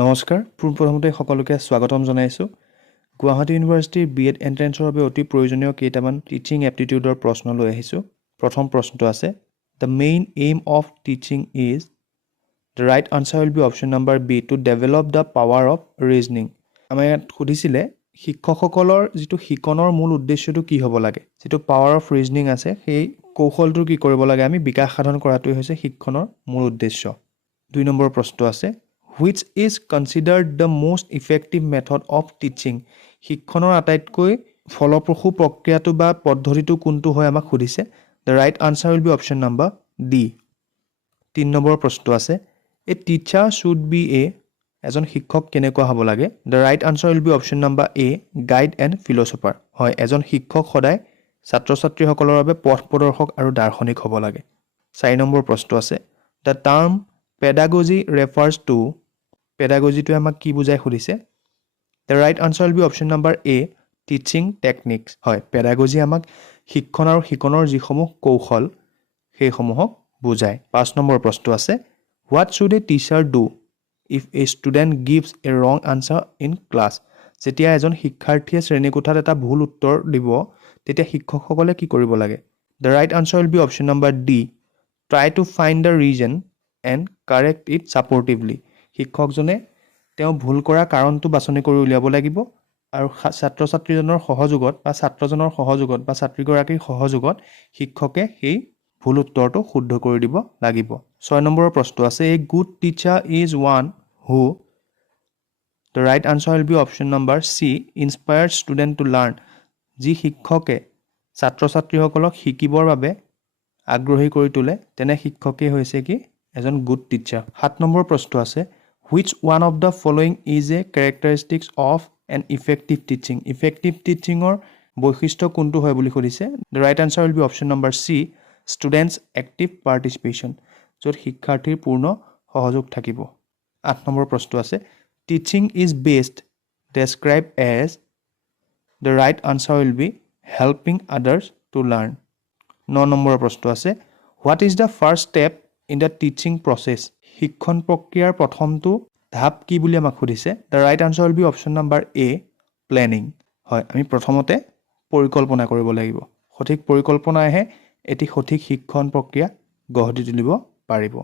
নমস্কাৰ প্ৰথমতে সকলোকে স্বাগতম জনাইছো গুৱাহাটী ইউনিভাৰ্চিটিৰ বিএড এন্ট্ৰেন্সৰ বাবে অতি প্ৰয়োজনীয় কেইটামান টিচিং এপ্টিটিউডৰ প্ৰশ্ন লৈ আহিছো প্ৰথম প্ৰশ্নটো আছে the main aim of teaching is the right answer will be option number B to develop the power of reasoning আমাৰ ইয়াত সুধিছিলে শিক্ষকসকলৰ যেটো শিকনৰ মূল উদ্দেশ্যটো কি হ'ব লাগে যেটো পাৱাৰ অফ ৰিজনিং আছে সেই কৌশলটো কি কৰিব লাগে আমি বিকাশ সাধন কৰাটোই হৈছে শিক্ষনৰ মূল উদ্দেশ্য দুই নম্বৰ প্ৰশ্নটো আছে which is considered the most effective method of teaching শিক্ষনৰ আটাইতকৈ ফলপ্ৰসূ প্ৰক্ৰিয়াটো বা পদ্ধতিটো কোনটো হয় আমাক সুধিছে the right answer will be option number D 3 number প্ৰশ্নটো আছে a teacher should be এজন শিক্ষক কেনেকুৱা হ'ব লাগে the right answer will be option number A guide and philosopher হয় এজন শিক্ষক সদায় ছাত্ৰ ছাত্ৰীসকলৰ বাবে পথ প্ৰদৰ্শক আৰু দাৰ্শনিক হ'ব লাগে 4 নম্বৰ প্ৰশ্নটো আছে the term pedagogy refers to pedagogy to আমাক কি বুজাই সুধিছে the right answer will be option number A teaching techniques হয় pedagogy আমাক শিক্ষণ আৰু শিকনৰ যিসমূহ কৌশল সেইসমূহক বুজায় 5 নম্বৰ প্ৰশ্নটো আছে what should a teacher do if a student gives a wrong answer in class যেতিয়া এজন শিক্ষাৰ্থীয়ে শ্ৰেণীকোঠাত এটা ভুল উত্তৰ দিব তেতিয়া শিক্ষকসকলে কি কৰিব লাগে the right answer will be option number D try to find the reason and correct it supportively শিক্ষকজনে তেওঁ ভুল কৰা কাৰণটো বাছনি কৰি উলিয়াব লাগিব আৰু ছাত্ৰ ছাত্ৰীজনৰ সহযোগত বা ছাত্ৰজনৰ সহযোগত বা ছাত্ৰীগৰাকীৰ সহযোগত শিক্ষকে সেই ভুল উত্তৰটো শুদ্ধ কৰি দিব লাগিব 6 নম্বৰৰ প্ৰশ্নটো আছে a good teacher is one who the right answer will be option number C inspires student to learn যি শিক্ষকে ছাত্ৰ ছাত্ৰীসকলক শিকিবৰ বাবে আগ্ৰহী কৰি তোলে তেনে শিক্ষকে হৈছে কি এজন গুড টিচাৰ 7 নম্বৰ প্ৰশ্নটো আছে which one of the following is a characteristics of an effective teaching effective teaching or বৈশিষ্ট্য কোনটো হয় বুলি সুধিছে the right answer will be option number C students active participation য'ত শিক্ষাৰ্থীৰ পূৰ্ণ সহযোগ থাকিব 8 নম্বৰ প্ৰশ্নটো আছে teaching is best described as the right answer will be helping others to learn 9 নম্বৰৰ প্ৰশ্নটো আছে what is the first step in the teaching process শিক্ষণ প্ৰক্ৰিয়াৰ প্ৰথমটো ধাপ কি বুলি আমাক সুধিছে the right answer will be option number A planning হয় আমি প্ৰথমতে পৰিকল্পনা কৰিব লাগিব সঠিক পৰিকল্পনাহে এটি সঠিক শিক্ষণ প্ৰক্ৰিয়া গঢ়ি তুলিব পাৰিব